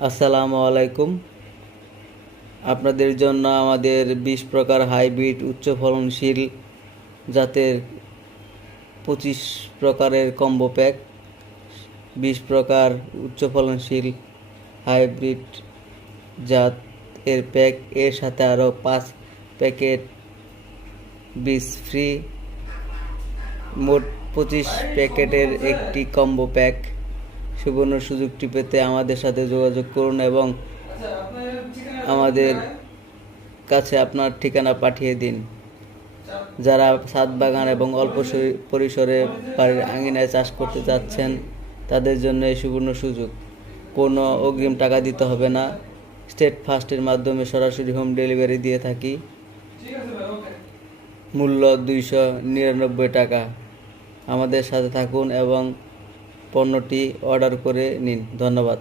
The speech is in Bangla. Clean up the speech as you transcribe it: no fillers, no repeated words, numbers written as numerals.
আসসালামু আলাইকুম। আপনাদের জন্য আমাদের 20 প্রকার হাইব্রিড উচ্চ ফলনশীল জাতের 25 প্রকারের কম্বো প্যাক, 20 প্রকার উচ্চ ফলনশীল হাইব্রিড জাত এর প্যাক, এর সাথে আরও 5 প্যাকেট বীজ ফ্রি, মোট 25 প্যাকেটের একটি কম্বো প্যাক। সুবর্ণ সুযোগটি পেতে আমাদের সাথে যোগাযোগ করুন এবং আমাদের কাছে আপনার ঠিকানা পাঠিয়ে দিন। যারা ছাদ বাগান এবং অল্প পরিসরে বাড়ির আঙিনায় চাষ করতে চাচ্ছেন তাদের জন্য এই সুবর্ণ সুযোগ। কোনো অগ্রিম টাকা দিতে হবে না। স্টেট ফাস্টের মাধ্যমে সরাসরি হোম ডেলিভারি দিয়ে থাকি। মূল্য 299 টাকা। আমাদের সাথে থাকুন এবং পণ্যটি অর্ডার করে নিন। ধন্যবাদ।